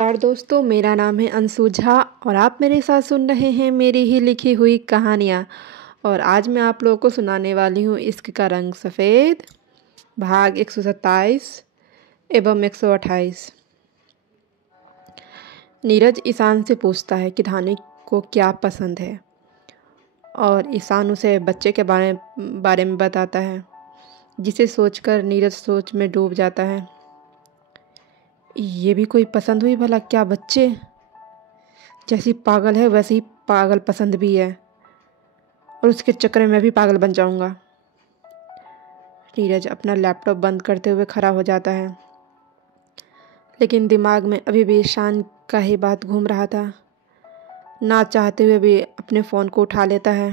और दोस्तों, मेरा नाम है अंशु झा और आप मेरे साथ सुन रहे हैं मेरी ही लिखी हुई कहानियाँ। और आज मैं आप लोगों को सुनाने वाली हूँ इश्क का रंग सफ़ेद, भाग 127 एवं 128। नीरज ईशान से पूछता है कि धानी को क्या पसंद है और ईशान उसे बच्चे के बारे में बताता है, जिसे सोचकर नीरज सोच में डूब जाता है। ये भी कोई पसंद हुई भला? क्या बच्चे? जैसी पागल है वैसी ही पागल पसंद भी है और उसके चक्कर में मैं भी पागल बन जाऊंगा। नीरज अपना लैपटॉप बंद करते हुए खड़ा हो जाता है, लेकिन दिमाग में अभी भी ईशान का ही बात घूम रहा था। ना चाहते हुए भी अपने फ़ोन को उठा लेता है।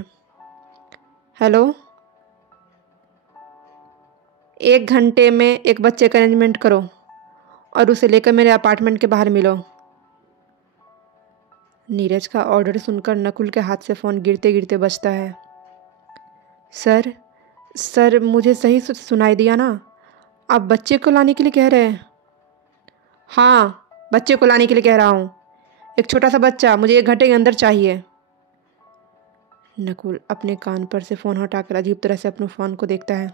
हेलो, 1 घंटे में एक बच्चे का अरेंजमेंट करो और उसे लेकर मेरे अपार्टमेंट के बाहर मिलो। नीरज का ऑर्डर सुनकर नकुल के हाथ से फ़ोन गिरते गिरते बजता है। सर सर मुझे सही सुनाई दिया ना? आप बच्चे को लाने के लिए कह रहे हैं? हाँ, बच्चे को लाने के लिए कह रहा हूँ। एक छोटा सा बच्चा मुझे 1 घंटे के अंदर चाहिए। नकुल अपने कान पर से फ़ोन हटाकर अजीब तरह से अपने फ़ोन को देखता है।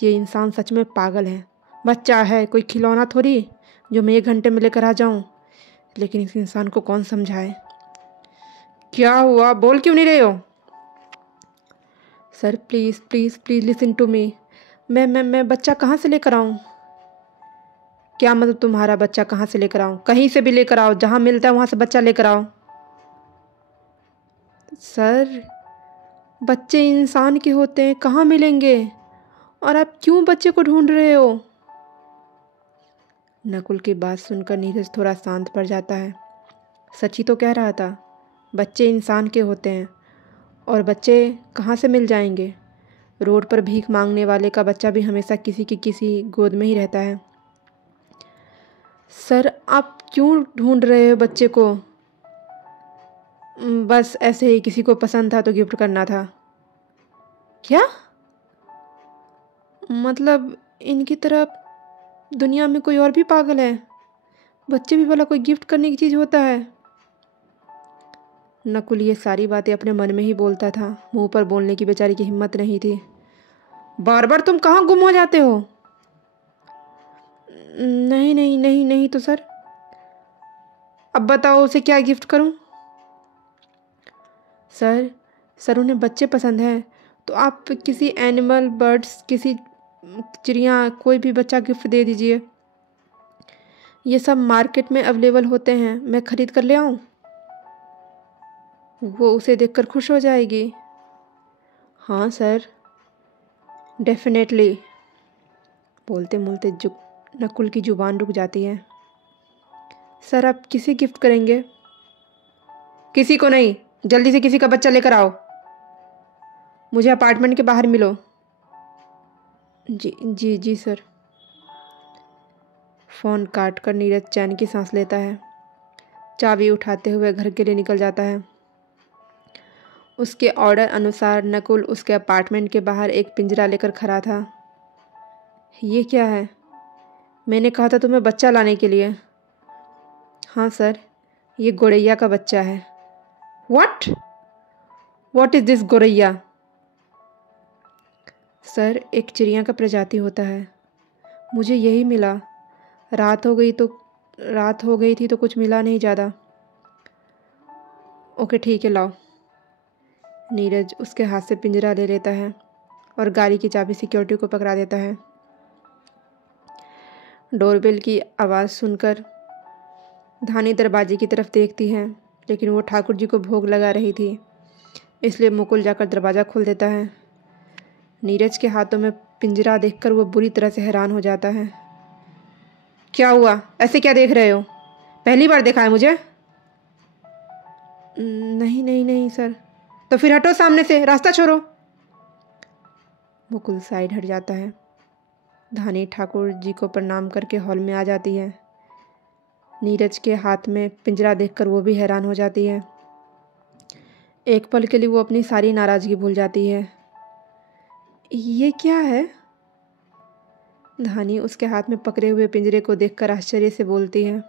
ये इंसान सच में पागल है। बच्चा है, कोई खिलौना थोड़ी जो मैं 1 घंटे में लेकर आ जाऊँ। लेकिन इस इंसान को कौन समझाए? क्या हुआ, बोल क्यों नहीं रहे हो? Sir please please please listen to me. मैं बच्चा कहाँ से लेकर आऊँ? क्या मतलब तुम्हारा बच्चा कहाँ से लेकर आऊँ? कहीं से भी लेकर आओ, जहाँ मिलता है वहाँ से बच्चा लेकर आओ। सर, बच्चे इंसान के होते हैं, कहाँ मिलेंगे? और आप क्यों बच्चे को ढूंढ रहे हो? नकुल की बात सुनकर नीरज थोड़ा शांत पड़ जाता है। सच ही तो कह रहा था, बच्चे इंसान के होते हैं और बच्चे कहाँ से मिल जाएंगे? रोड पर भीख मांगने वाले का बच्चा भी हमेशा किसी की किसी गोद में ही रहता है। सर, आप क्यों ढूंढ रहे हो बच्चे को? बस ऐसे ही, किसी को पसंद था तो गिफ्ट करना था। क्या मतलब? इनकी तरफ दुनिया में कोई और भी पागल है? बच्चे भी भला कोई गिफ्ट करने की चीज़ होता है? नकुल ये सारी बातें अपने मन में ही बोलता था, मुंह पर बोलने की बेचारी की हिम्मत नहीं थी। बार बार तुम कहाँ गुम हो जाते हो? नहीं नहीं नहीं नहीं तो सर। अब बताओ उसे क्या गिफ्ट करूं? सर सर उन्हें बच्चे पसंद हैं, तो आप किसी एनिमल, बर्ड्स, किसी चिड़िया, कोई भी बच्चा गिफ्ट दे दीजिए। ये सब मार्केट में अवेलेबल होते हैं, मैं खरीद कर ले आऊं? वो उसे देखकर खुश हो जाएगी। हाँ सर, डेफिनेटली। बोलते बोलते नकुल की जुबान रुक जाती है। सर, आप किसे गिफ्ट करेंगे? किसी को नहीं, जल्दी से किसी का बच्चा लेकर आओ। मुझे अपार्टमेंट के बाहर मिलो। जी जी जी सर। फ़ोन काट कर नीरज चैन की सांस लेता है। चाबी उठाते हुए घर के लिए निकल जाता है। उसके ऑर्डर अनुसार नकुल उसके अपार्टमेंट के बाहर एक पिंजरा लेकर खड़ा था। ये क्या है? मैंने कहा था तुम्हें बच्चा लाने के लिए। हाँ सर, ये गौरैया का बच्चा है। व्हाट व्हाट इज़ दिस गौरैया? सर, एक चिड़िया का प्रजाति होता है, मुझे यही मिला। रात हो गई थी तो कुछ मिला नहीं ज़्यादा। ओके ठीक है, लाओ। नीरज उसके हाथ से पिंजरा ले लेता है और गाड़ी की चाबी सिक्योरिटी को पकड़ा देता है। डोरबेल की आवाज़ सुनकर धानी दरवाजे की तरफ देखती है, लेकिन वो ठाकुर जी को भोग लगा रही थी, इसलिए मुकुल जाकर दरवाज़ा खोल देता है। नीरज के हाथों में पिंजरा देखकर वो बुरी तरह से हैरान हो जाता है। क्या हुआ? ऐसे क्या देख रहे हो? पहली बार देखा है मुझे? नहीं नहीं नहीं सर। तो फिर हटो सामने से, रास्ता छोड़ो। मुकुल साइड हट जाता है। धानी ठाकुर जी को प्रणाम करके हॉल में आ जाती है। नीरज के हाथ में पिंजरा देखकर वो भी हैरान हो जाती है। एक पल के लिए वो अपनी सारी नाराज़गी भूल जाती है। ये क्या है? धानी उसके हाथ में पकड़े हुए पिंजरे को देखकर आश्चर्य से बोलती है।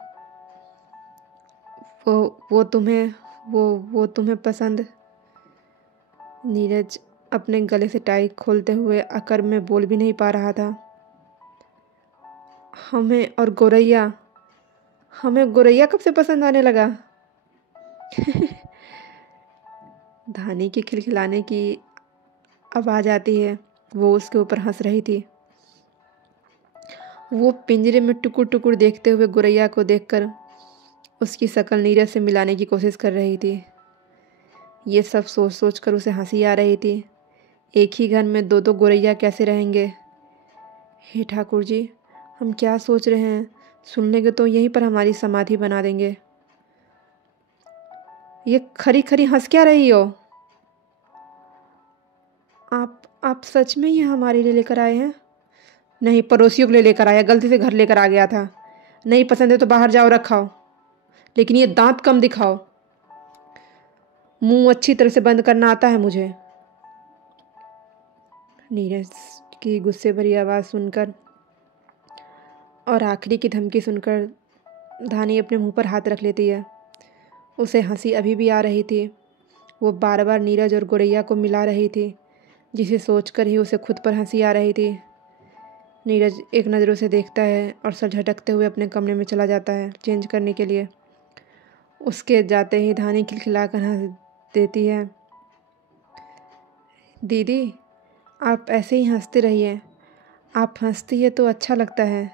वो तुम्हें वो तुम्हें पसंद। नीरज अपने गले से टाई खोलते हुए अकड़ में बोल भी नहीं पा रहा था। हमें गोरैया कब से पसंद आने लगा? धानी की खिलखिलाने की आवाज़ आती है। वो उसके ऊपर हंस रही थी। वो पिंजरे में टुकुर टुकुर देखते हुए गोरैया को देखकर उसकी शक्ल नीरज से मिलाने की कोशिश कर रही थी। ये सब सोच सोच कर उसे हंसी आ रही थी। एक ही घर में दो दो गोरैया कैसे रहेंगे? हे ठाकुर जी, हम क्या सोच रहे हैं? सुन लेंगे तो यहीं पर हमारी समाधि बना देंगे। ये खरी खरी हंस क्या रही हो? आप सच में ये हमारे लिए लेकर आए हैं? नहीं, पड़ोसियों के लिए लेकर आया, गलती से घर लेकर आ गया था। नहीं पसंद है तो बाहर जाओ रखाओ, लेकिन ये दांत कम दिखाओ। मुंह अच्छी तरह से बंद करना आता है मुझे। नीरज की गुस्से भरी आवाज़ सुनकर और आखिरी की धमकी सुनकर धानी अपने मुंह पर हाथ रख लेती है। उसे हंसी अभी भी आ रही थी। वो बार बार नीरज और गोरैया को मिला रही थी, जिसे सोचकर ही उसे खुद पर हंसी आ रही थी। नीरज एक नज़रों से देखता है और सर झटकते हुए अपने कमरे में चला जाता है चेंज करने के लिए। उसके जाते ही धानी खिलखिलाकर हंस देती है। दीदी, आप ऐसे ही हंसते रहिए, आप हंसती है तो अच्छा लगता है।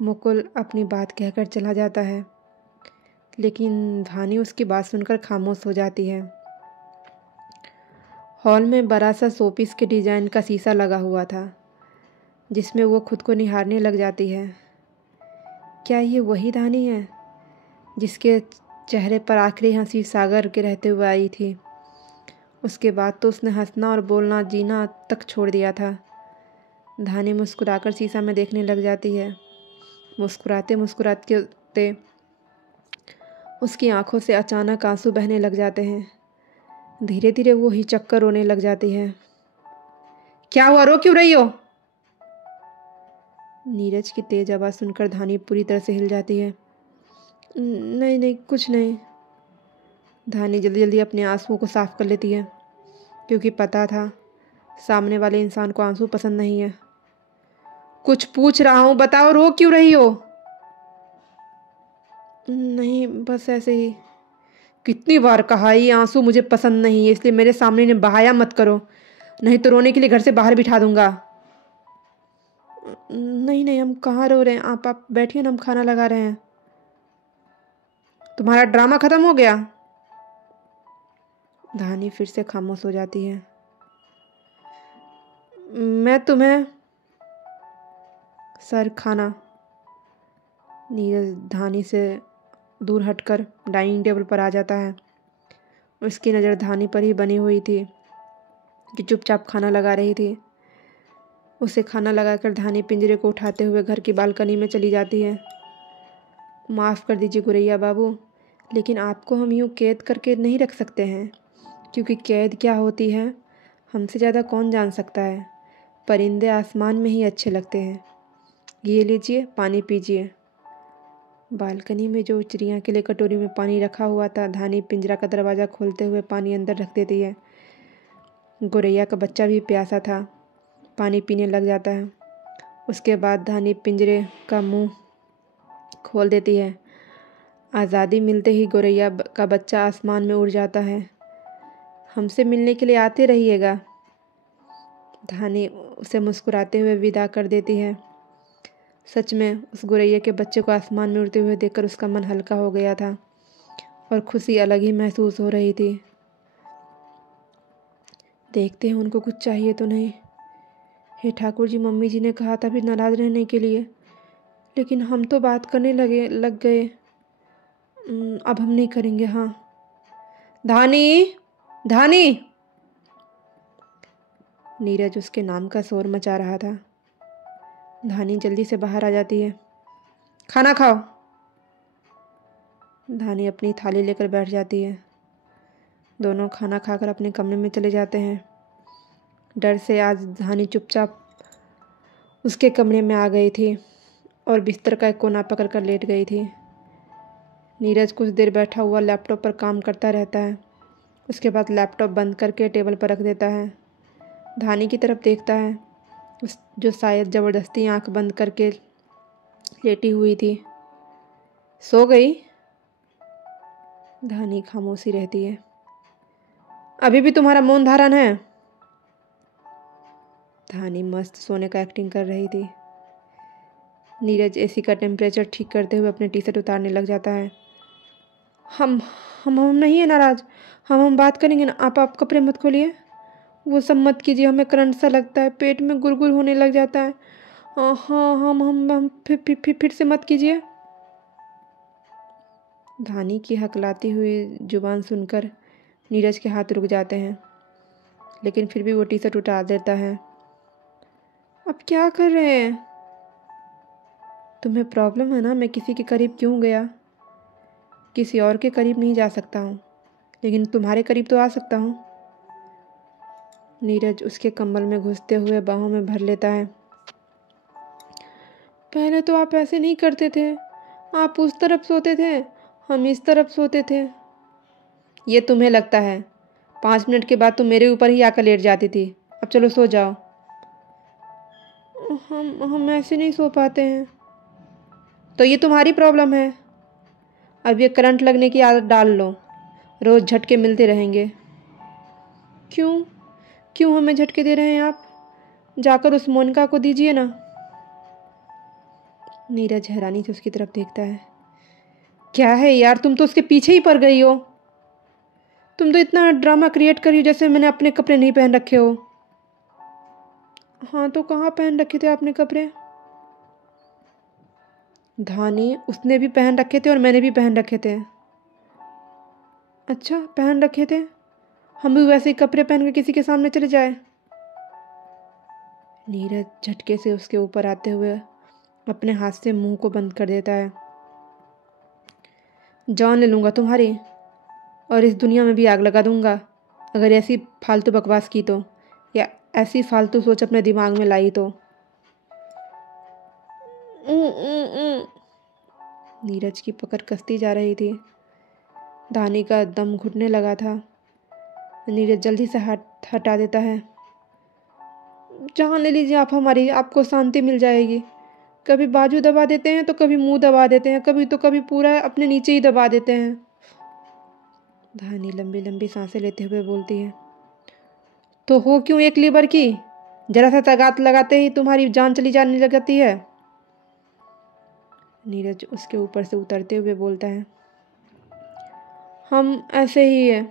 मुकुल अपनी बात कहकर चला जाता है, लेकिन धानी उसकी बात सुनकर खामोश हो जाती है। हॉल में बड़ा सा शोपीस के डिज़ाइन का शीशा लगा हुआ था, जिसमें वो खुद को निहारने लग जाती है। क्या ये वही धानी है जिसके चेहरे पर आखिरी हंसी सागर के रहते हुए आई थी? उसके बाद तो उसने हंसना और बोलना जीना तक छोड़ दिया था। धानी मुस्कुराकर शीशा में देखने लग जाती है। मुस्कुराते मुस्कुराते उसकी आंखों से अचानक आंसू बहने लग जाते हैं। धीरे धीरे वो हिचक्कर रोने लग जाती है। क्या हुआ, रो क्यों रही हो? नीरज की तेज आवाज़ सुनकर धानी पूरी तरह से हिल जाती है। नहीं नहीं, कुछ नहीं। धानी जल्दी जल्दी अपने आंसुओं को साफ कर लेती है, क्योंकि पता था सामने वाले इंसान को आंसू पसंद नहीं है। कुछ पूछ रहा हूँ, बताओ, रो क्यों रही हो? नहीं, बस ऐसे ही। कितनी बार कहा ये आंसू मुझे पसंद नहीं है, इसलिए मेरे सामने इन्हें बहाया मत करो, नहीं तो रोने के लिए घर से बाहर बिठा दूंगा। नहीं नहीं, हम कहाँ रो रहे हैं, आप बैठिए ना, हम खाना लगा रहे हैं। तुम्हारा ड्रामा खत्म हो गया? धानी फिर से खामोश हो जाती है। मैं तुम्हें सर खाना। नीरज धानी से दूर हटकर डाइनिंग टेबल पर आ जाता है। उसकी नज़र धानी पर ही बनी हुई थी, कि चुपचाप खाना लगा रही थी। उसे खाना लगाकर धानी पिंजरे को उठाते हुए घर की बालकनी में चली जाती है। माफ़ कर दीजिए गुरैया बाबू, लेकिन आपको हम यूँ कैद करके नहीं रख सकते हैं, क्योंकि कैद क्या होती है हमसे ज़्यादा कौन जान सकता है। परिंदे आसमान में ही अच्छे लगते हैं। ये लीजिए, पानी पीजिए। बालकनी में जो चिड़िया के लिए कटोरी में पानी रखा हुआ था, धानी पिंजरा का दरवाज़ा खोलते हुए पानी अंदर रख देती है। गोरैया का बच्चा भी प्यासा था, पानी पीने लग जाता है। उसके बाद धानी पिंजरे का मुंह खोल देती है। आज़ादी मिलते ही गोरैया का बच्चा आसमान में उड़ जाता है। हमसे मिलने के लिए आते रहिएगा। धानी उसे मुस्कुराते हुए विदा कर देती है। सच में उस गोरैया के बच्चे को आसमान में उड़ते हुए देखकर उसका मन हल्का हो गया था और खुशी अलग ही महसूस हो रही थी। देखते हैं उनको कुछ चाहिए तो नहीं। हे ठाकुर जी, मम्मी जी ने कहा था फिर नाराज़ रहने के लिए, लेकिन हम तो बात करने लग गए। अब हम नहीं करेंगे। हाँ, धानी, धानी। नीरज उसके नाम का शोर मचा रहा था। धानी जल्दी से बाहर आ जाती है। खाना खाओ। धानी अपनी थाली लेकर बैठ जाती है। दोनों खाना खाकर अपने कमरे में चले जाते हैं। डर से आज धानी चुपचाप उसके कमरे में आ गई थी और बिस्तर का एक कोना पकड़ कर लेट गई थी। नीरज कुछ देर बैठा हुआ लैपटॉप पर काम करता रहता है। उसके बाद लैपटॉप बंद करके टेबल पर रख देता है। धानी की तरफ देखता है, जो शायद ज़बरदस्ती आंख बंद करके लेटी हुई थी। सो गई? धानी खामोशी रहती है। अभी भी तुम्हारा मौन धारण है? धानी मस्त सोने का एक्टिंग कर रही थी। नीरज एसी का टेम्परेचर ठीक करते हुए अपने टी शर्ट उतारने लग जाता है। हम नहीं है नाराज। हम बात करेंगे ना। आप कपड़े मत खोलिए। वो सब मत कीजिए, हमें करंट सा लगता है, पेट में गुड़गुड़ होने लग जाता है। हाँ हम फिर से मत कीजिए। धानी की हकलाती हुई जुबान सुनकर नीरज के हाथ रुक जाते हैं, लेकिन फिर भी वो टी शर्ट उतार देता है। अब क्या कर रहे हैं? तुम्हें प्रॉब्लम है ना मैं किसी के करीब क्यों गया? किसी और के करीब नहीं जा सकता हूँ, लेकिन तुम्हारे करीब तो आ सकता हूँ। नीरज उसके कंबल में घुसते हुए बाहों में भर लेता है। पहले तो आप ऐसे नहीं करते थे। आप उस तरफ सोते थे, हम इस तरफ सोते थे। ये तुम्हें लगता है। 5 मिनट के बाद तुम मेरे ऊपर ही आकर लेट जाती थी। अब चलो सो जाओ। हम ऐसे नहीं सो पाते हैं। तो ये तुम्हारी प्रॉब्लम है। अब ये करंट लगने की आदत डाल लो, रोज़ झटके मिलते रहेंगे। क्यों हमें झटके दे रहे हैं आप? जाकर उस मोनिका को दीजिए ना। नीरज हैरानी से उसकी तरफ देखता है। क्या है यार, तुम तो उसके पीछे ही पड़ गई हो। तुम तो इतना ड्रामा क्रिएट करी जैसे मैंने अपने कपड़े नहीं पहन रखे हो। हाँ तो कहाँ पहन रखे थे आपने कपड़े? धानी, उसने भी पहन रखे थे और मैंने भी पहन रखे थे। अच्छा, पहन रखे थे। हम भी वैसे ही कपड़े पहन कर किसी के सामने चले जाए? नीरज झटके से उसके ऊपर आते हुए अपने हाथ से मुंह को बंद कर देता है। जान ले लूँगा तुम्हारी, और इस दुनिया में भी आग लगा दूंगा अगर ऐसी फालतू बकवास की तो, या ऐसी फालतू सोच अपने दिमाग में लाई तो। नीरज की पकड़ कसती जा रही थी। धानी का दम घुटने लगा था। नीरज जल्दी से हाथ हटा देता है। जान ले लीजिए आप हमारी, आपको शांति मिल जाएगी। कभी बाजू दबा देते हैं तो कभी मुंह दबा देते हैं, कभी पूरा अपने नीचे ही दबा देते हैं। धानी लंबी लंबी सांसें लेते हुए बोलती है। तो हो क्यों एक लीवर की? जरा सा तगात लगाते ही तुम्हारी जान चली जाने लगती है। नीरज उसके ऊपर से उतरते हुए बोलता है। हम ऐसे ही है।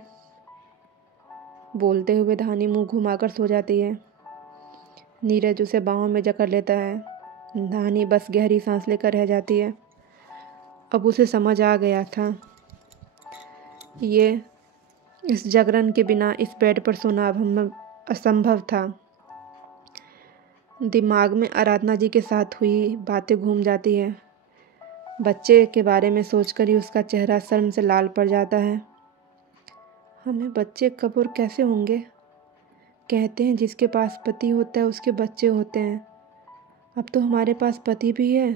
बोलते हुए धानी मुंह घुमाकर सो जाती है। नीरज उसे बाहों में जकड़ लेता है। धानी बस गहरी सांस लेकर रह जाती है। अब उसे समझ आ गया था, ये इस जागरण के बिना इस बेड पर सोना अब हम असंभव था। दिमाग में आराधना जी के साथ हुई बातें घूम जाती है। बच्चे के बारे में सोचकर ही उसका चेहरा शर्म से लाल पड़ जाता है। हमें बच्चे कब और कैसे होंगे? कहते हैं जिसके पास पति होता है उसके बच्चे होते हैं। अब तो हमारे पास पति भी है,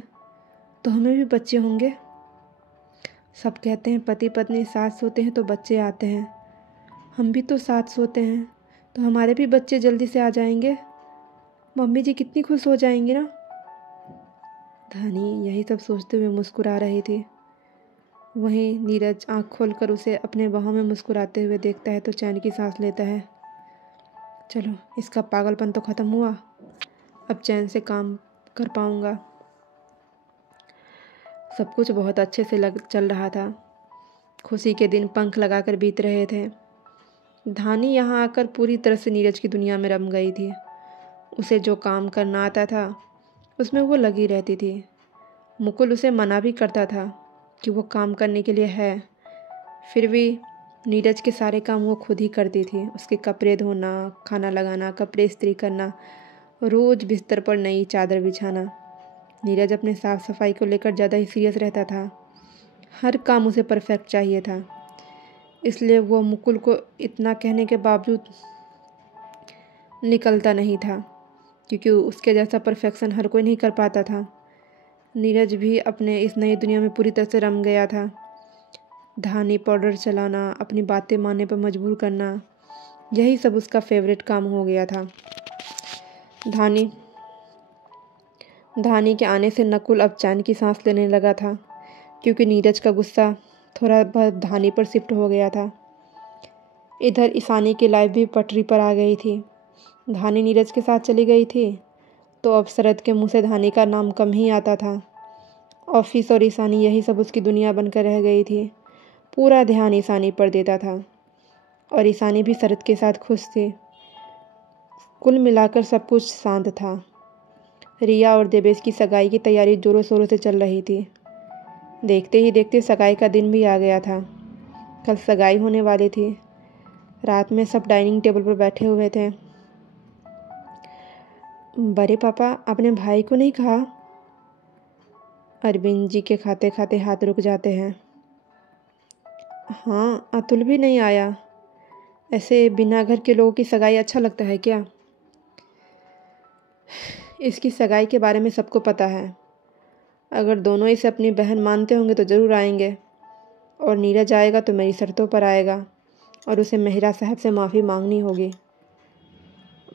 तो हमें भी बच्चे होंगे। सब कहते हैं पति पत्नी साथ सोते हैं तो बच्चे आते हैं। हम भी तो साथ सोते हैं, तो हमारे भी बच्चे जल्दी से आ जाएंगे। मम्मी जी कितनी खुश हो जाएंगी ना। धानी यही सब सोचते हुए मुस्कुरा रही थी। वहीं नीरज आंख खोलकर उसे अपने बाहों में मुस्कुराते हुए देखता है तो चैन की सांस लेता है। चलो, इसका पागलपन तो ख़त्म हुआ, अब चैन से काम कर पाऊँगा। सब कुछ बहुत अच्छे से चल रहा था। खुशी के दिन पंख लगाकर बीत रहे थे। धानी यहाँ आकर पूरी तरह से नीरज की दुनिया में रम गई थी। उसे जो काम करना आता था उसमें वो लगी रहती थी। मुकुल उसे मना भी करता था कि वो काम करने के लिए है, फिर भी नीरज के सारे काम वो खुद ही करती थी। उसके कपड़े धोना, खाना लगाना, कपड़े इस्त्री करना, रोज़ बिस्तर पर नई चादर बिछाना। नीरज अपने साफ़ सफाई को लेकर ज़्यादा ही सीरियस रहता था। हर काम उसे परफेक्ट चाहिए था, इसलिए वो मुकुल को इतना कहने के बावजूद निकलता नहीं था, क्योंकि उसके जैसा परफेक्शन हर कोई नहीं कर पाता था। नीरज भी अपने इस नई दुनिया में पूरी तरह से रम गया था। धानी पाउडर चलाना, अपनी बातें मानने पर मजबूर करना, यही सब उसका फेवरेट काम हो गया था। धानी धानी के आने से नकुल अब चैन की सांस लेने लगा था, क्योंकि नीरज का गुस्सा थोड़ा बहुत धानी पर शिफ्ट हो गया था। इधर ईशानी की लाइफ भी पटरी पर आ गई थी। धानी नीरज के साथ चली गई थी तो अब शरद के मुंह से धानी का नाम कम ही आता था। ऑफिस और ईशानी यही सब उसकी दुनिया बनकर रह गई थी। पूरा ध्यान ईशानी पर देता था और ईशानी भी शरद के साथ खुश थी। कुल मिलाकर सब कुछ शांत था। रिया और देवेश की सगाई की तैयारी जोरों शोरों से चल रही थी। देखते ही देखते सगाई का दिन भी आ गया था। कल सगाई होने वाली थी। रात में सब डाइनिंग टेबल पर बैठे हुए थे। बड़े पापा, अपने भाई को नहीं कहा? अरविंद जी के खाते खाते हाथ रुक जाते हैं। हाँ, अतुल भी नहीं आया। ऐसे बिना घर के लोगों की सगाई अच्छा लगता है क्या? इसकी सगाई के बारे में सबको पता है। अगर दोनों इसे अपनी बहन मानते होंगे तो ज़रूर आएंगे, और नीरज आएगा तो मेरी शर्तों पर आएगा और उसे मेहरा साहब से माफ़ी मांगनी होगी।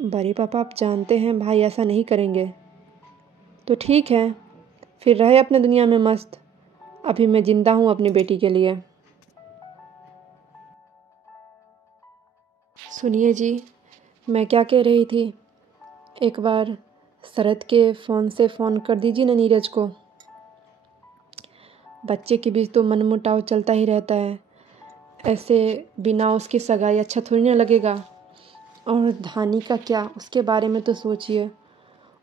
बड़े पापा, आप जानते हैं भाई ऐसा नहीं करेंगे। तो ठीक है, फिर रहे अपने दुनिया में मस्त। अभी मैं जिंदा हूँ अपनी बेटी के लिए। सुनिए जी, मैं क्या कह रही थी, एक बार शरद के फ़ोन से फ़ोन कर दीजिए ना नीरज को। बच्चे के बीच तो मनमुटाव चलता ही रहता है। ऐसे बिना उसकी सगाई अच्छा थोड़ी ना लगेगा। और धानी का क्या, उसके बारे में तो सोचिए।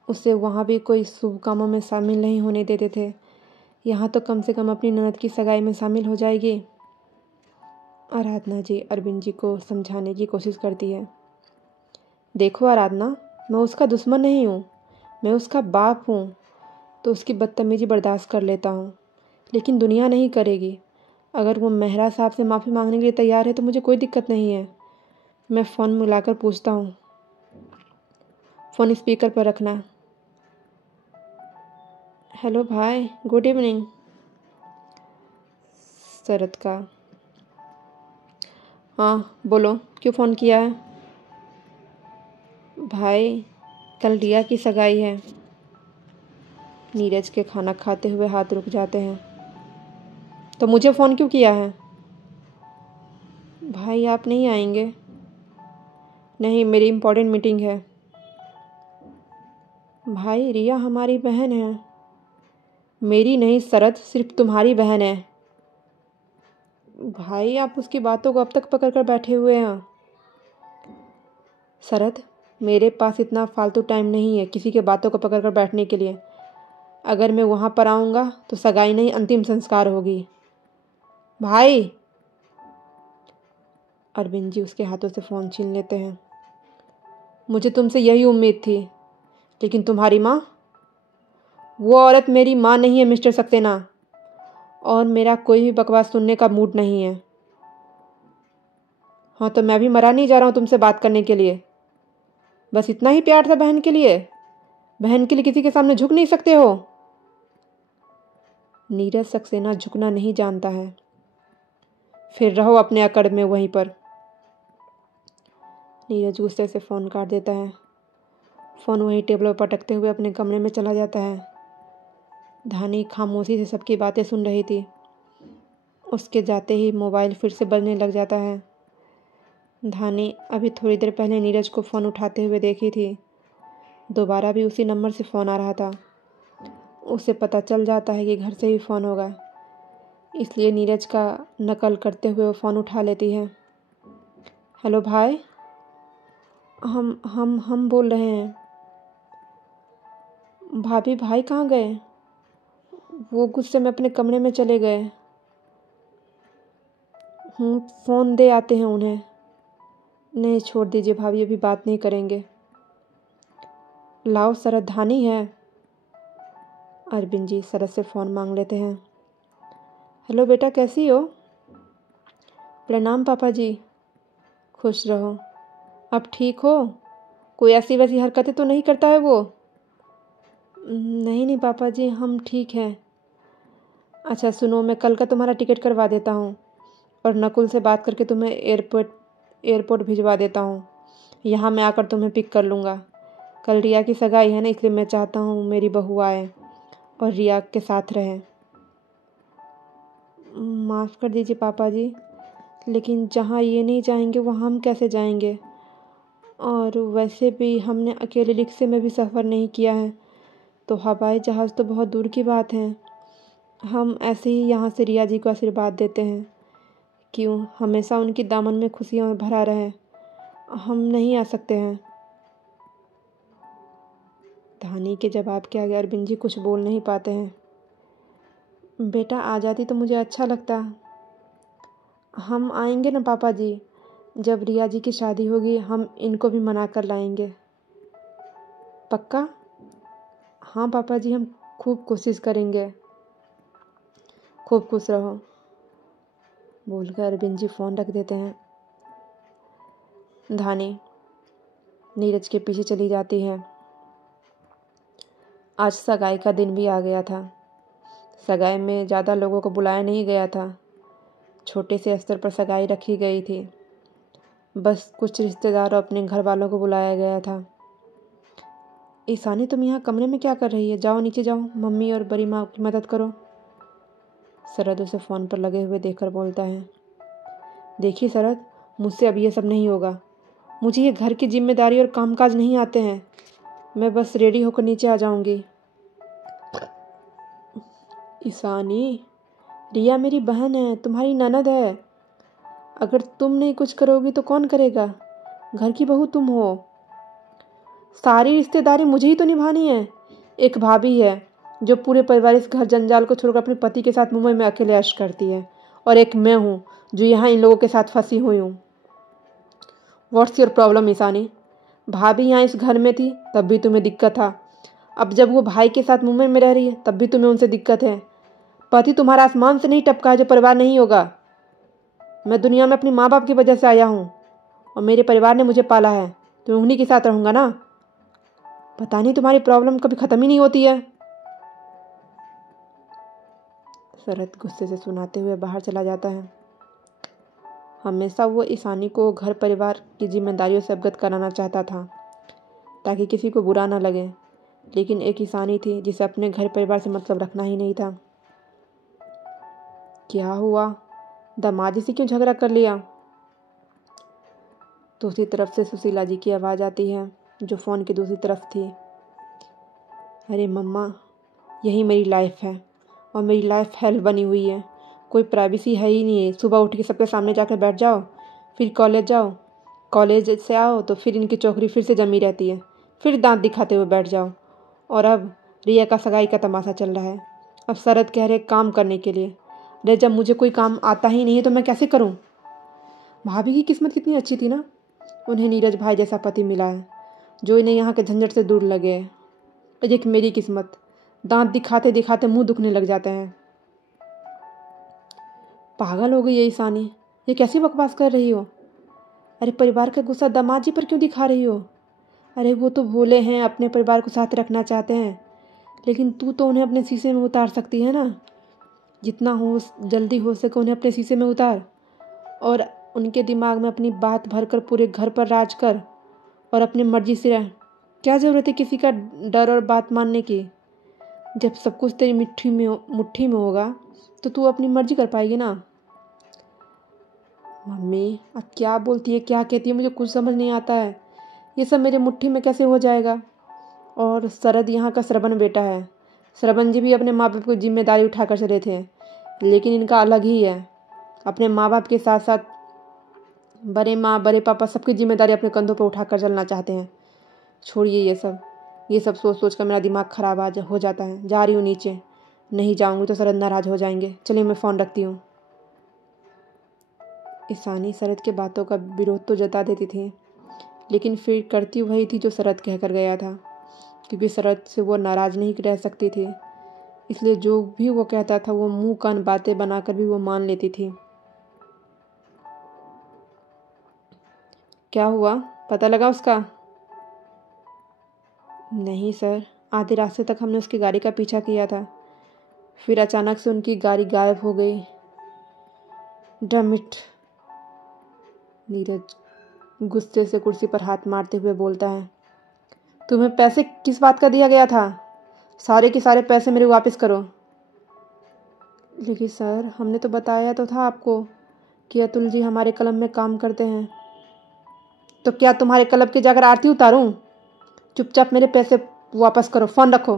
उसे वहाँ भी कोई शुभ कामों में शामिल नहीं होने देते थे। यहाँ तो कम से कम अपनी ननद की सगाई में शामिल हो जाएगी। आराधना जी अरविंद जी को समझाने की कोशिश करती है। देखो आराधना, मैं उसका दुश्मन नहीं हूँ, मैं उसका बाप हूँ, तो उसकी बदतमीजी बर्दाश्त कर लेता हूँ, लेकिन दुनिया नहीं करेगी। अगर वो मेहरा साहब से माफ़ी मांगने के लिए तैयार है तो मुझे कोई दिक्कत नहीं है। मैं फ़ोन मिलाकर पूछता हूँ। फ़ोन स्पीकर पर रखना। हेलो भाई, गुड इवनिंग। शरद का। हाँ बोलो, क्यों फ़ोन किया है? भाई, कल रिया की सगाई है। नीरज के खाना खाते हुए हाथ रुक जाते हैं। तो मुझे फ़ोन क्यों किया है? भाई, आप नहीं आएंगे? नहीं, मेरी इम्पोर्टेंट मीटिंग है। भाई, रिया हमारी बहन है। मेरी नहीं शरद, सिर्फ तुम्हारी बहन है। भाई, आप उसकी बातों को अब तक पकड़ कर बैठे हुए हैं। शरद, मेरे पास इतना फालतू टाइम नहीं है किसी के बातों को पकड़ कर बैठने के लिए। अगर मैं वहाँ पर आऊँगा तो सगाई नहीं, अंतिम संस्कार होगी। भाई। अरविंद जी उसके हाथों से फ़ोन छीन लेते हैं। मुझे तुमसे यही उम्मीद थी, लेकिन तुम्हारी माँ, वो औरत मेरी माँ नहीं है मिस्टर सक्सेना, और मेरा कोई भी बकवास सुनने का मूड नहीं है। हाँ, तो मैं भी मरा नहीं जा रहा हूँ तुमसे बात करने के लिए। बस इतना ही प्यार था बहन के लिए? बहन के लिए किसी के सामने झुक नहीं सकते हो? नीरज सक्सेना झुकना नहीं जानता है। फिर रहो अपने अकड़ में वहीं पर। नीरज गुस्से से फ़ोन काट देता है। फ़ोन वहीं टेबल पर पटकते हुए अपने कमरे में चला जाता है। धानी खामोशी से सबकी बातें सुन रही थी। उसके जाते ही मोबाइल फिर से बजने लग जाता है। धानी अभी थोड़ी देर पहले नीरज को फ़ोन उठाते हुए देखी थी। दोबारा भी उसी नंबर से फ़ोन आ रहा था। उसे पता चल जाता है कि घर से ही फ़ोन होगा, इसलिए नीरज का नकल करते हुए वो फ़ोन उठा लेती है। हेलो भाई, हम बोल रहे हैं। भाभी, भाई कहाँ गए? वो गुस्से में अपने कमरे में चले गए। फ़ोन दे आते हैं उन्हें। नहीं, छोड़ दीजिए भाभी, अभी बात नहीं करेंगे। लाओ, शरद धानी है। अरविंद जी शरद से फ़ोन मांग लेते हैं। हेलो बेटा, कैसी हो? प्रणाम पापा जी। खुश रहो। अब ठीक हो? कोई ऐसी वैसी हरकतें तो नहीं करता है वो? नहीं पापा जी, हम ठीक हैं। अच्छा सुनो, मैं कल का तुम्हारा टिकट करवा देता हूँ। और नकुल से बात करके तुम्हें एयरपोर्ट भिजवा देता हूँ। यहाँ मैं आकर तुम्हें पिक कर लूँगा। कल रिया की सगाई है ना, इसलिए मैं चाहता हूँ मेरी बहू आए और रिया के साथ रहे। माफ़ कर दीजिए पापा जी, लेकिन जहाँ ये नहीं जाएंगे वहाँ हम कैसे जाएंगे? और वैसे भी हमने अकेले रिक्शे में भी सफ़र नहीं किया है, तो हवाई जहाज़ तो बहुत दूर की बात है। हम ऐसे ही यहाँ से रिया जी को आशीर्वाद देते हैं, क्यों हमेशा उनकी दामन में खुशियाँ भरा रहे। हम नहीं आ सकते हैं। धानी के जवाब के आगे अरविंद जी कुछ बोल नहीं पाते हैं। बेटा आ जाती तो मुझे अच्छा लगता। हम आएंगे ना पापा जी, जब रिया जी की शादी होगी हम इनको भी मना कर लाएंगे। पक्का? हाँ पापा जी, हम खूब कोशिश करेंगे। खूब खुश रहो, बोलकर अरविंद जी फ़ोन रख देते हैं। धानी नीरज के पीछे चली जाती है। आज सगाई का दिन भी आ गया था। सगाई में ज़्यादा लोगों को बुलाया नहीं गया था, छोटे से स्तर पर सगाई रखी गई थी। बस कुछ रिश्तेदार और अपने घर वालों को बुलाया गया था। ईशानी तुम यहाँ कमरे में क्या कर रही है? जाओ नीचे जाओ, मम्मी और बड़ी माँ की मदद करो। शरद उसे फ़ोन पर लगे हुए देखकर बोलता है। देखिए शरद, मुझसे अब ये सब नहीं होगा। मुझे ये घर की जिम्मेदारी और कामकाज नहीं आते हैं। मैं बस रेडी होकर नीचे आ जाऊंगी। ईशानी, रिया मेरी बहन है, तुम्हारी ननद है। अगर तुम नहीं कुछ करोगी तो कौन करेगा? घर की बहू तुम हो। सारी रिश्तेदारी मुझे ही तो निभानी है। एक भाभी है जो पूरे परिवार इस घर जंजाल को छोड़कर अपने पति के साथ मुंबई में अकेले ऐश करती है, और एक मैं हूँ जो यहाँ इन लोगों के साथ फंसी हुई हूँ। What's your problem Ishani? भाभी यहाँ इस घर में थी तब भी तुम्हें दिक्कत था, अब जब वो भाई के साथ मुंबई में रह रही है तब भी तुम्हें उनसे दिक्कत है। पति तुम्हारा आसमान से नहीं टपका है जो परिवार नहीं होगा। मैं दुनिया में अपनी माँ बाप की वजह से आया हूँ और मेरे परिवार ने मुझे पाला है, तो मैं उन्हीं के साथ रहूँगा ना। पता नहीं तुम्हारी प्रॉब्लम कभी ख़त्म ही नहीं होती है। शरद गुस्से से सुनाते हुए बाहर चला जाता है। हमेशा वो ईशानी को घर परिवार की जिम्मेदारियों से अवगत कराना चाहता था ताकि किसी को बुरा ना लगे, लेकिन एक ईशानी थी जिसे अपने घर परिवार से मतलब रखना ही नहीं था। क्या हुआ? दामाद जी से क्यों झगड़ा कर लिया? दूसरी तरफ से सुशीला जी की आवाज़ आती है जो फ़ोन की दूसरी तरफ थी। अरे मम्मा, यही मेरी लाइफ है और मेरी लाइफ हेल बनी हुई है। कोई प्राइवेसी है ही नहीं है। सुबह उठ के सबके सामने जाकर बैठ जाओ, फिर कॉलेज जाओ, कॉलेज से आओ तो फिर इनकी चौकड़ी फिर से जमी रहती है, फिर दांत दिखाते हुए बैठ जाओ। और अब रिया का सगाई का तमाशा चल रहा है। अब शरद कह रहे काम करने के लिए। अरे जब मुझे कोई काम आता ही नहीं है तो मैं कैसे करूं? भाभी की किस्मत कितनी अच्छी थी ना, उन्हें नीरज भाई जैसा पति मिला है जो इन्हें यहाँ के झंझट से दूर लगे। एक मेरी किस्मत, दांत दिखाते दिखाते मुंह दुखने लग जाते हैं। पागल हो गई है ईशानी, ये कैसी बकवास कर रही हो? अरे परिवार का गुस्सा दामाद जी पर क्यों दिखा रही हो? अरे वो तो भोले हैं, अपने परिवार को साथ रखना चाहते हैं, लेकिन तू तो उन्हें अपने शीशे में उतार सकती है ना। जितना हो जल्दी हो सके उन्हें अपने शीशे में उतार और उनके दिमाग में अपनी बात भरकर पूरे घर पर राज कर और अपनी मर्जी से रह। क्या ज़रूरत है किसी का डर और बात मानने की? जब सब कुछ तेरी मुट्ठी में होगा तो तू अपनी मर्जी कर पाएगी ना। मम्मी अब क्या बोलती है, क्या कहती है, मुझे कुछ समझ नहीं आता है। ये सब मेरे मुट्ठी में कैसे हो जाएगा? और शरद यहाँ का श्रवण बेटा है। श्रवण जी भी अपने माँ बाप की जिम्मेदारी उठाकर चले थे, लेकिन इनका अलग ही है। अपने माँ बाप के साथ साथ बड़े माँ बड़े पापा सबकी जिम्मेदारी अपने कंधों पर उठाकर चलना चाहते हैं। छोड़िए ये सब सोच सोच कर मेरा दिमाग खराब हो जाता है। जा रही हूँ नीचे, नहीं जाऊँगी तो शरद नाराज हो जाएंगे। चलिए मैं फ़ोन रखती हूँ। ईशानी शरद के बातों का विरोध तो जता देती थी, लेकिन फिर करती वही थी जो शरद कह कर गया था, क्योंकि शरद से वो नाराज़ नहीं रह सकती थी। इसलिए जो भी वो कहता था वो मुंह कान बातें बनाकर भी वो मान लेती थी। क्या हुआ, पता लगा उसका? नहीं सर, आधे रास्ते तक हमने उसकी गाड़ी का पीछा किया था, फिर अचानक से उनकी गाड़ी गायब हो गई। Damn it. नीरज गुस्से से कुर्सी पर हाथ मारते हुए बोलता है, तुम्हें पैसे किस बात का दिया गया था? सारे के सारे पैसे मेरे वापस करो। लेकिन सर, हमने तो बताया तो था आपको कि अतुल जी हमारे क्लब में काम करते हैं। तो क्या तुम्हारे क्लब की जाकर आरती उतारूं? चुपचाप मेरे पैसे वापस करो, फ़ोन रखो।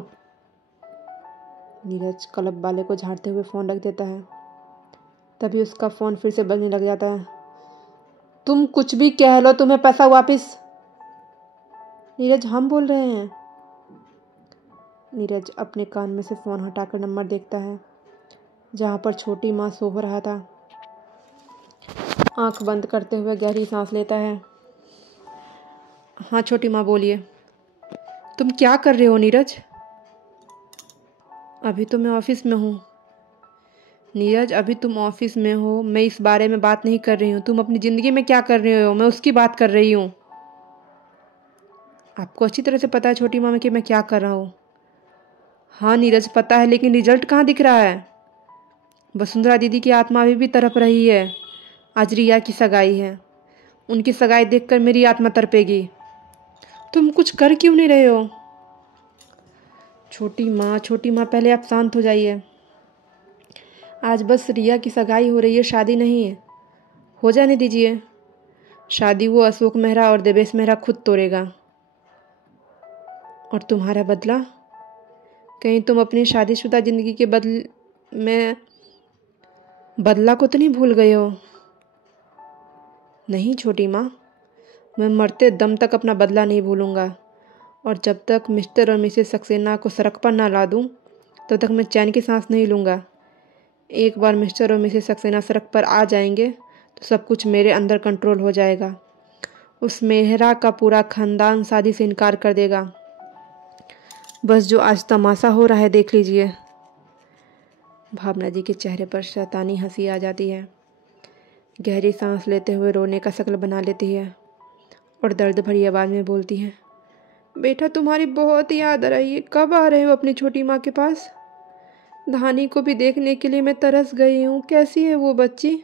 नीरज क्लब वाले को झाड़ते हुए फ़ोन रख देता है। तभी उसका फ़ोन फिर से बजने लग जाता है। तुम कुछ भी कह लो, तुम्हें पैसा वापस। नीरज, हम बोल रहे हैं। नीरज अपने कान में से फ़ोन हटाकर नंबर देखता है जहाँ पर छोटी माँ सो रहा था। आंख बंद करते हुए गहरी सांस लेता है। हाँ छोटी माँ, बोलिए। तुम क्या कर रहे हो नीरज? अभी तो मैं ऑफिस में हूँ। नीरज, अभी तुम ऑफिस में हो, मैं इस बारे में बात नहीं कर रही हूँ। तुम अपनी ज़िंदगी में क्या कर रहे हो, मैं उसकी बात कर रही हूँ। आपको अच्छी तरह से पता है छोटी माँ कि मैं क्या कर रहा हूँ। हाँ नीरज, पता है, लेकिन रिजल्ट कहाँ दिख रहा है? वसुंधरा दीदी की आत्मा अभी भी तड़प रही है। आज रिया की सगाई है, उनकी सगाई देखकर मेरी आत्मा तड़पेगी। तुम कुछ कर क्यों नहीं रहे हो? छोटी माँ, पहले आप शांत हो जाइए। आज बस रिया की सगाई हो रही है, शादी नहीं है। हो जाने दीजिए। शादी वो अशोक मेहरा और देवेश मेहरा खुद तोड़ेगा। और तुम्हारा बदला? कहीं तुम अपनी शादीशुदा जिंदगी के बदला को तो नहीं भूल गए हो? नहीं छोटी माँ, मैं मरते दम तक अपना बदला नहीं भूलूंगा। और जब तक मिस्टर और मिसेस सक्सेना को सड़क पर ना ला दूं, तब तक मैं चैन की सांस नहीं लूँगा। एक बार मिस्टर और मिसेस सक्सेना सड़क पर आ जाएंगे तो सब कुछ मेरे अंदर कंट्रोल हो जाएगा। उस मेहरा का पूरा खानदान शादी से इनकार कर देगा। बस जो आज तमाशा हो रहा है देख लीजिए। भावना जी के चेहरे पर शैतानी हंसी आ जाती है। गहरी सांस लेते हुए रोने का शक्ल बना लेती है और दर्द भरी आवाज़ में बोलती है, बेटा तुम्हारी बहुत याद आ रही है। कब आ रहे हो अपनी छोटी माँ के पास? धानी को भी देखने के लिए मैं तरस गई हूँ। कैसी है वो बच्ची?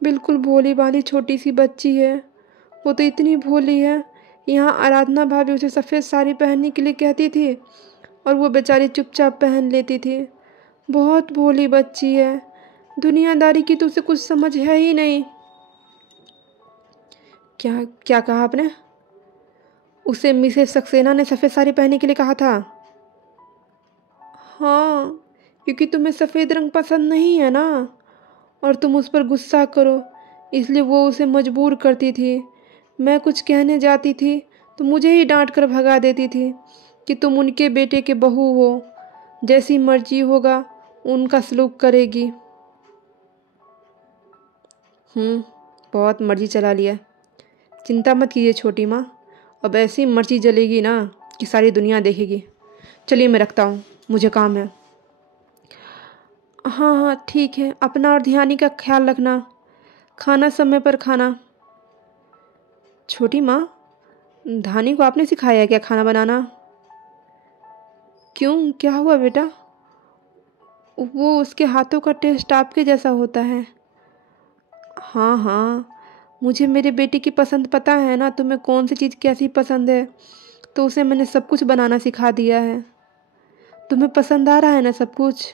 बिल्कुल भोली भाली छोटी सी बच्ची है। वो तो इतनी भोली है, यहाँ आराधना भाभी उसे सफ़ेद साड़ी पहनने के लिए कहती थी और वो बेचारी चुपचाप पहन लेती थी। बहुत भोली बच्ची है। दुनियादारी की तो उसे कुछ समझ है ही नहीं। क्या क्या कहा आपने? उसे मिसेस सक्सेना ने सफ़ेद साड़ी पहनने के लिए कहा था? हाँ, क्योंकि तुम्हें सफ़ेद रंग पसंद नहीं है ना, और तुम उस पर गुस्सा करो, इसलिए वो उसे मजबूर करती थी। मैं कुछ कहने जाती थी तो मुझे ही डांट कर भगा देती थी कि तुम उनके बेटे के बहू हो, जैसी मर्जी होगा उनका सलूक करेगी। बहुत मर्जी चला लिया। चिंता मत कीजिए छोटी माँ, अब ऐसी मर्जी जलेगी ना कि सारी दुनिया देखेगी। चलिए मैं रखता हूँ, मुझे काम है। हाँ हाँ ठीक है, अपना और ध्यानी का ख्याल रखना। खाना समय पर खाना। छोटी माँ, धानी को आपने सिखाया है क्या खाना बनाना? क्यों, क्या हुआ बेटा? वो उसके हाथों का टेस्ट आपके जैसा होता है। हाँ हाँ, मुझे मेरे बेटे की पसंद पता है ना, तुम्हें कौन सी चीज़ कैसी पसंद है, तो उसे मैंने सब कुछ बनाना सिखा दिया है। तुम्हें पसंद आ रहा है ना सब कुछ?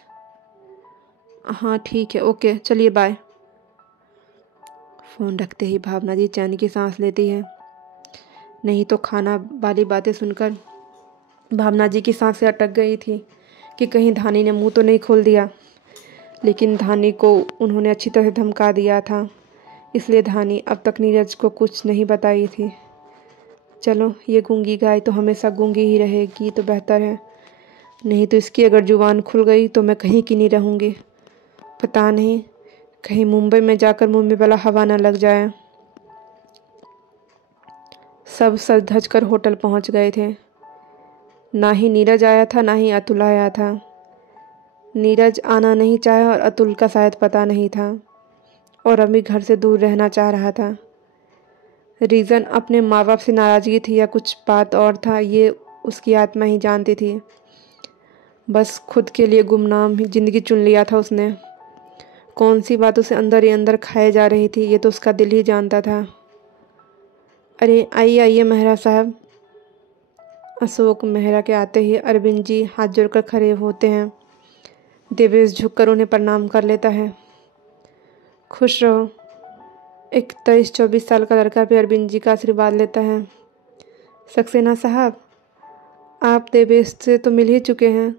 हाँ ठीक है, ओके, चलिए बाय। फ़ोन रखते ही भावना जी चैन की सांस लेती है। नहीं तो खाना वाली बातें सुनकर भावना जी की सांसें अटक गई थी कि कहीं धानी ने मुंह तो नहीं खोल दिया। लेकिन धानी को उन्होंने अच्छी तरह धमका दिया था, इसलिए धानी अब तक नीरज को कुछ नहीं बताई थी। चलो, ये गूंगी गाय तो हमेशा गूंगी ही रहेगी तो बेहतर है, नहीं तो इसकी अगर जुबान खुल गई तो मैं कहीं की नहीं रहूँगी। पता नहीं कहीं मुंबई में जाकर मुंबई वाला हवा न लग जाए। सब सज धज कर होटल पहुँच गए थे। ना ही नीरज आया था, ना ही अतुल आया था। नीरज आना नहीं चाहा और अतुल का शायद पता नहीं था, और अभी घर से दूर रहना चाह रहा था। रीज़न अपने माँ बाप से नाराज़गी थी या कुछ बात और था, ये उसकी आत्मा ही जानती थी। बस खुद के लिए गुमनाम ही ज़िंदगी चुन लिया था उसने। कौन सी बात उसे अंदर ही अंदर खाए जा रही थी, ये तो उसका दिल ही जानता था। अरे आइए आइए मेहरा साहब। अशोक मेहरा के आते ही अरविंद जी हाथ जोड़कर खड़े होते हैं। देवेश झुककर उन्हें प्रणाम कर लेता है। खुश रहो। एक 23-24 साल का लड़का भी अरविंद जी का आशीर्वाद लेता है। सक्सेना साहब, आप देवेश से तो मिल ही चुके हैं,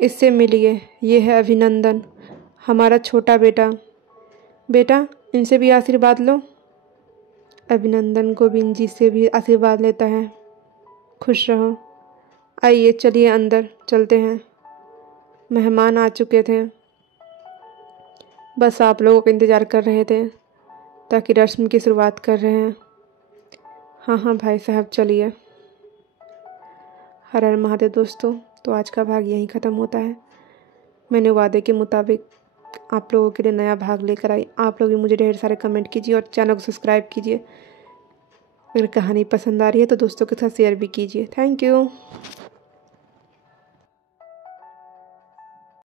इससे मिलिए। ये है अभिनंदन, हमारा छोटा बेटा। बेटा इनसे भी आशीर्वाद लो। अभिनंदन गोविंद जी से भी आशीर्वाद लेता है। खुश रहो। आइए चलिए अंदर चलते हैं, मेहमान आ चुके थे, बस आप लोगों का इंतज़ार कर रहे थे ताकि रस्म की शुरुआत कर रहे हैं। हाँ हाँ भाई साहब चलिए। हर हर महादेव। दोस्तों तो आज का भाग यहीं ख़त्म होता है। मैंने वादे के मुताबिक आप लोगों के लिए नया भाग लेकर आई। आप लोग भी मुझे ढेर सारे कमेंट कीजिए और चैनल को सब्सक्राइब कीजिए। अगर कहानी पसंद आ रही है तो दोस्तों के साथ शेयर भी कीजिए। Thank you.